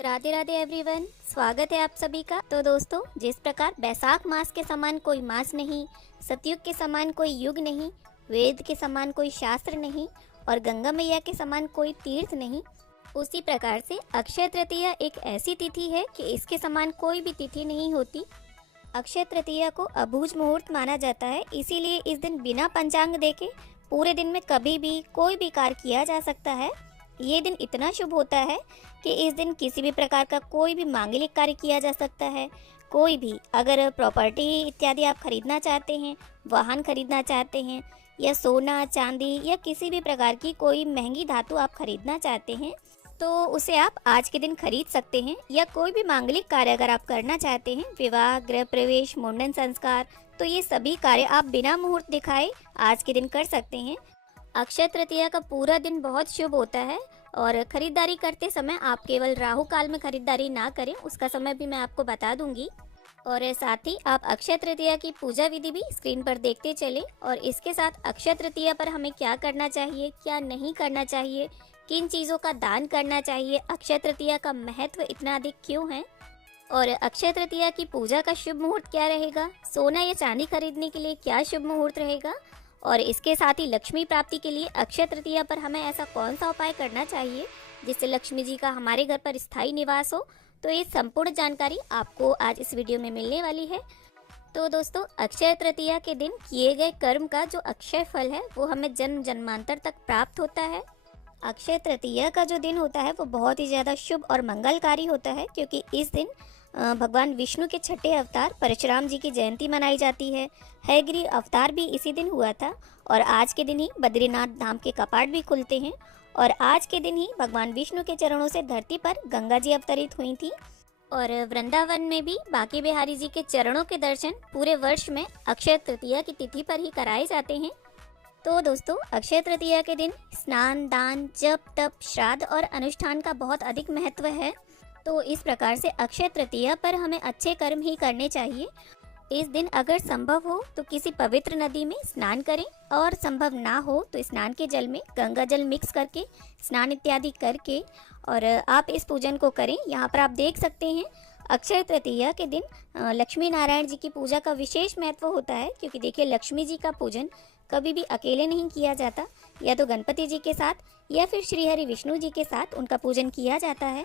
Radhe Radhe everyone, स्वागत है आप सभी का। तो दोस्तों, जिस प्रकार बैसाख मास के समान कोई मास नहीं, सतयुग के समान कोई युग नहीं, वेद के समान कोई शास्त्र नहीं और गंगा मैया के समान कोई तीर्थ नहीं, उसी प्रकार से अक्षय तृतीया एक ऐसी तिथि है कि इसके समान कोई भी तिथि नहीं होती। अक्षय तृतीया को अबूझ मुहूर्त माना जाता है, इसीलिए इस दिन बिना पंचांग देखे पूरे दिन में कभी भी कोई भी कार्य किया जा सकता है। ये दिन इतना शुभ होता है कि इस दिन किसी भी प्रकार का कोई भी मांगलिक कार्य किया जा सकता है। कोई भी अगर प्रॉपर्टी इत्यादि आप खरीदना चाहते हैं, वाहन खरीदना चाहते हैं या सोना चांदी या किसी भी प्रकार की कोई महंगी धातु आप खरीदना चाहते हैं तो उसे आप आज के दिन खरीद सकते हैं। या कोई भी मांगलिक कार्य अगर आप करना चाहते हैं, विवाह, गृह प्रवेश, मुंडन संस्कार, तो ये सभी कार्य आप बिना मुहूर्त दिखाए आज के दिन कर सकते हैं। अक्षय तृतीया का पूरा दिन बहुत शुभ होता है और खरीदारी करते समय आप केवल राहु काल में खरीदारी ना करें, उसका समय भी मैं आपको बता दूंगी। और साथ ही आप अक्षय तृतीया की पूजा विधि भी स्क्रीन पर देखते चलें। और इसके साथ अक्षय तृतीया पर हमें क्या करना चाहिए, क्या नहीं करना चाहिए, किन चीज़ों का दान करना चाहिए, अक्षय तृतीया का महत्व इतना अधिक क्यों है और अक्षय तृतीया की पूजा का शुभ मुहूर्त क्या रहेगा, सोना या चांदी खरीदने के लिए क्या शुभ मुहूर्त रहेगा और इसके साथ ही लक्ष्मी प्राप्ति के लिए अक्षय तृतीया पर हमें ऐसा कौन सा उपाय करना चाहिए जिससे लक्ष्मी जी का हमारे घर पर स्थायी निवास हो, तो ये संपूर्ण जानकारी आपको आज इस वीडियो में मिलने वाली है। तो दोस्तों, अक्षय तृतीया के दिन किए गए कर्म का जो अक्षय फल है वो हमें जन्म जन्मांतर तक प्राप्त होता है। अक्षय तृतीया का जो दिन होता है वो बहुत ही ज़्यादा शुभ और मंगलकारी होता है, क्योंकि इस दिन भगवान विष्णु के छठे अवतार परशुराम जी की जयंती मनाई जाती है। हयग्रीव अवतार भी इसी दिन हुआ था और आज के दिन ही बद्रीनाथ धाम के कपाट भी खुलते हैं और आज के दिन ही भगवान विष्णु के चरणों से धरती पर गंगा जी अवतरित हुई थी। और वृंदावन में भी बांके बिहारी जी के चरणों के दर्शन पूरे वर्ष में अक्षय तृतीया की तिथि पर ही कराए जाते हैं। तो दोस्तों, अक्षय तृतीया के दिन स्नान, दान, जप, तप, श्राद्ध और अनुष्ठान का बहुत अधिक महत्व है। तो इस प्रकार से अक्षय तृतीया पर हमें अच्छे कर्म ही करने चाहिए। इस दिन अगर संभव हो तो किसी पवित्र नदी में स्नान करें और संभव ना हो तो स्नान के जल में गंगा जल मिक्स करके स्नान इत्यादि करके और आप इस पूजन को करें। यहाँ पर आप देख सकते हैं अक्षय तृतीया के दिन लक्ष्मी नारायण जी की पूजा का विशेष महत्व होता है, क्योंकि देखिए लक्ष्मी जी का पूजन कभी भी अकेले नहीं किया जाता, या तो गणपति जी के साथ या फिर श्री हरि विष्णु जी के साथ उनका पूजन किया जाता है।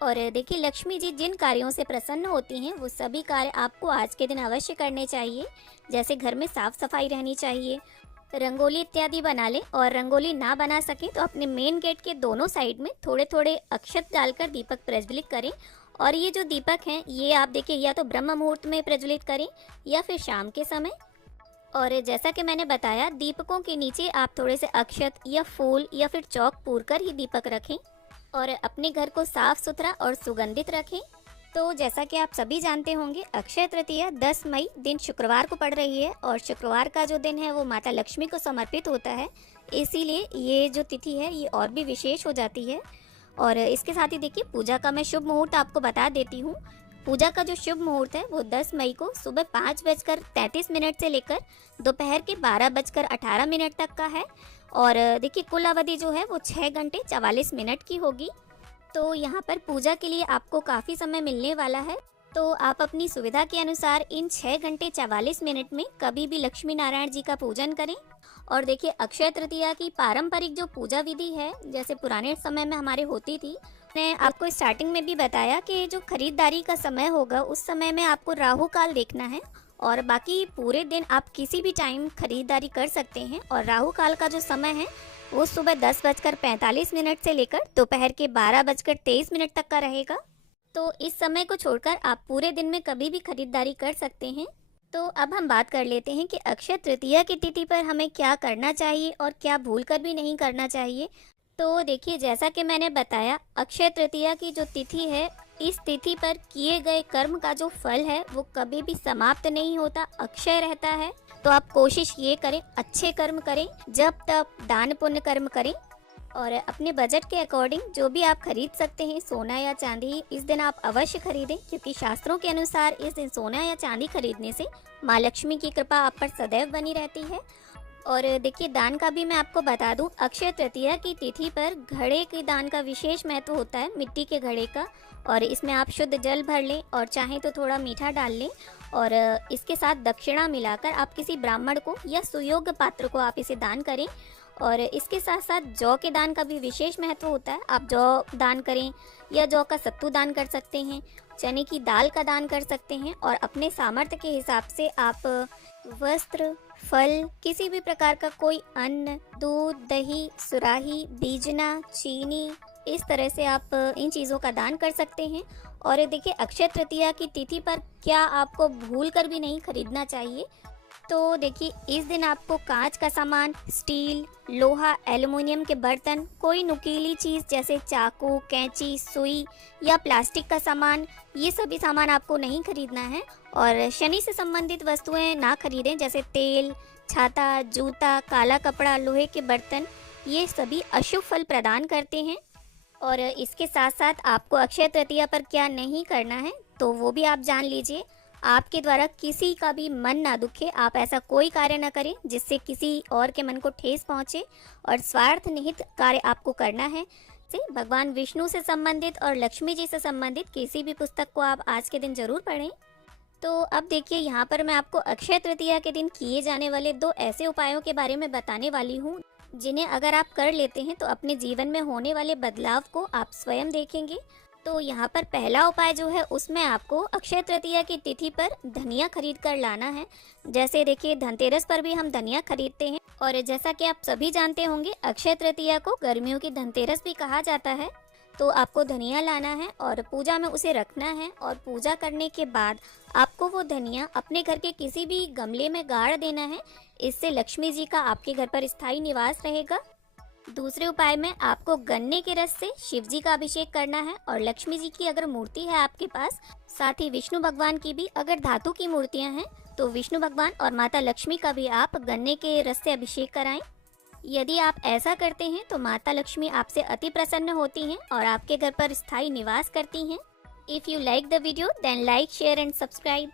और देखिए लक्ष्मी जी जिन कार्यों से प्रसन्न होती हैं वो सभी कार्य आपको आज के दिन अवश्य करने चाहिए। जैसे घर में साफ सफाई रहनी चाहिए, रंगोली इत्यादि बना लें और रंगोली ना बना सके तो अपने मेन गेट के दोनों साइड में थोड़े थोड़े अक्षत डालकर दीपक प्रज्वलित करें। और ये जो दीपक हैं ये आप देखिए या तो ब्रह्म मुहूर्त में प्रज्वलित करें या फिर शाम के समय। और जैसा कि मैंने बताया, दीपकों के नीचे आप थोड़े से अक्षत या फूल या फिर चौक पूर कर ही दीपक रखें और अपने घर को साफ सुथरा और सुगंधित रखें। तो जैसा कि आप सभी जानते होंगे, अक्षय तृतीया 10 मई दिन शुक्रवार को पड़ रही है और शुक्रवार का जो दिन है वो माता लक्ष्मी को समर्पित होता है, इसीलिए ये जो तिथि है ये और भी विशेष हो जाती है। और इसके साथ ही देखिए पूजा का मैं शुभ मुहूर्त आपको बता देती हूँ। पूजा का जो शुभ मुहूर्त है वो 10 मई को सुबह 5:33 से लेकर दोपहर के 12:18 तक का है। और देखिए कुल अवधि जो है वो 6 घंटे 44 मिनट की होगी। तो यहाँ पर पूजा के लिए आपको काफ़ी समय मिलने वाला है, तो आप अपनी सुविधा के अनुसार इन 6 घंटे 44 मिनट में कभी भी लक्ष्मी नारायण जी का पूजन करें। और देखिए अक्षय तृतीया की पारंपरिक जो पूजा विधि है, जैसे पुराने समय में हमारे होती थी, मैंने आपको स्टार्टिंग में भी बताया कि जो खरीदारी का समय होगा उस समय में आपको राहु काल देखना है और बाकी पूरे दिन आप किसी भी टाइम खरीदारी कर सकते हैं। और राहु काल का जो समय है वो सुबह 10:45 से लेकर दोपहर के 12:23 तक का रहेगा। तो इस समय को छोड़कर आप पूरे दिन में कभी भी खरीदारी कर सकते हैं। तो अब हम बात कर लेते हैं कि अक्षय तृतीया की तिथि पर हमें क्या करना चाहिए और क्या भूलकर भी नहीं करना चाहिए। तो देखिए जैसा कि मैंने बताया, अक्षय तृतीया की जो तिथि है, इस तिथि पर किए गए कर्म का जो फल है वो कभी भी समाप्त नहीं होता, अक्षय रहता है। तो आप कोशिश ये करें अच्छे कर्म करें, जप तप दान पुण्य कर्म करें और अपने बजट के अकॉर्डिंग जो भी आप खरीद सकते हैं सोना या चांदी इस दिन आप अवश्य खरीदें, क्योंकि शास्त्रों के अनुसार इस दिन सोना या चांदी खरीदने से माँ लक्ष्मी की कृपा आप पर सदैव बनी रहती है। और देखिए दान का भी मैं आपको बता दूं, अक्षय तृतीया की तिथि पर घड़े के दान का विशेष महत्व होता है, मिट्टी के घड़े का। और इसमें आप शुद्ध जल भर लें और चाहें तो थोड़ा मीठा डाल लें और इसके साथ दक्षिणा मिलाकर आप किसी ब्राह्मण को या सुयोग्य पात्र को आप इसे दान करें। और इसके साथ साथ जौ के दान का भी विशेष महत्व होता है। आप जौ दान करें या जौ का सत्तू दान कर सकते हैं, चने की दाल का दान कर सकते हैं। और अपने सामर्थ्य के हिसाब से आप वस्त्र, फल, किसी भी प्रकार का कोई अन्न, दूध, दही, सुराही, बीजना, चीनी, इस तरह से आप इन चीज़ों का दान कर सकते हैं। और देखिए अक्षय तृतीया की तिथि पर क्या आपको भूल कर भी नहीं खरीदना चाहिए। तो देखिए इस दिन आपको कांच का सामान, स्टील, लोहा, एल्युमिनियम के बर्तन, कोई नुकीली चीज़ जैसे चाकू, कैंची, सुई या प्लास्टिक का सामान, ये सभी सामान आपको नहीं खरीदना है। और शनि से संबंधित वस्तुएं ना खरीदें, जैसे तेल, छाता, जूता, काला कपड़ा, लोहे के बर्तन, ये सभी अशुभ फल प्रदान करते हैं। और इसके साथ साथ आपको अक्षय तृतीया पर क्या नहीं करना है तो वो भी आप जान लीजिए। आपके द्वारा किसी का भी मन ना दुखे, आप ऐसा कोई कार्य ना करें जिससे किसी और के मन को ठेस पहुंचे। और स्वार्थ निहित कार्य आपको करना है। भगवान विष्णु से संबंधित और लक्ष्मी जी से संबंधित किसी भी पुस्तक को आप आज के दिन जरूर पढ़ें। तो अब देखिए यहाँ पर मैं आपको अक्षय तृतीया के दिन किए जाने वाले 2 ऐसे उपायों के बारे में बताने वाली हूँ, जिन्हें अगर आप कर लेते हैं तो अपने जीवन में होने वाले बदलाव को आप स्वयं देखेंगे। तो यहाँ पर पहला उपाय जो है उसमें आपको अक्षय तृतीया की तिथि पर धनिया खरीद कर लाना है। जैसे देखिए धनतेरस पर भी हम धनिया खरीदते हैं और जैसा कि आप सभी जानते होंगे अक्षय तृतीया को गर्मियों की धनतेरस भी कहा जाता है। तो आपको धनिया लाना है और पूजा में उसे रखना है। और पूजा करने के बाद आपको वो धनिया अपने घर के किसी भी गमले में गाड़ देना है। इससे लक्ष्मी जी का आपके घर पर स्थायी निवास रहेगा। दूसरे उपाय में आपको गन्ने के रस से शिव जी का अभिषेक करना है। और लक्ष्मी जी की अगर मूर्ति है आपके पास, साथ ही विष्णु भगवान की भी अगर धातु की मूर्तियां हैं तो विष्णु भगवान और माता लक्ष्मी का भी आप गन्ने के रस से अभिषेक कराएं। यदि आप ऐसा करते हैं तो माता लक्ष्मी आपसे अति प्रसन्न होती हैं और आपके घर पर स्थायी निवास करती हैं। If you like the video then like, share and subscribe.